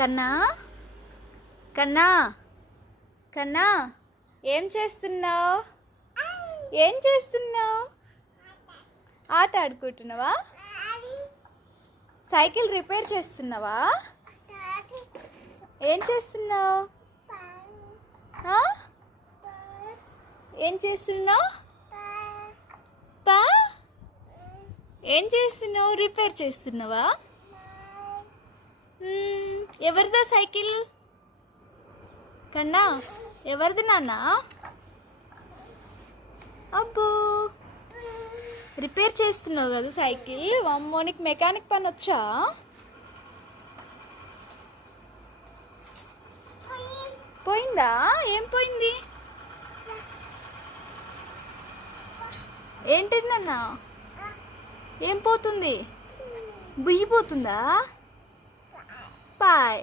కన్నా కన్నా కన్నా ఏం చేస్తున్నావు? ఏం చేస్తున్నావు? ఆట ఆడుకుంటున్నావా? సైకిల్ రిపేర్ చేస్తున్నావా? ఏం చేస్తున్నావు? ఏం చేస్తున్నావు? ఏం చేస్తున్నావు? రిపేర్ చేస్తున్నావా? ఎవరిదా సైకిల్? కన్నా ఎవరిది నాన్న? అబ్బో రిపేర్ చేస్తున్నావు కదా సైకిల్. అమ్మో నీకు మెకానిక్ పని వచ్చా? పోయిందా? ఏం పోయింది? ఏంటిది నాన్న? ఏం పోతుంది? బుయ్యి పోతుందా? బాయ్.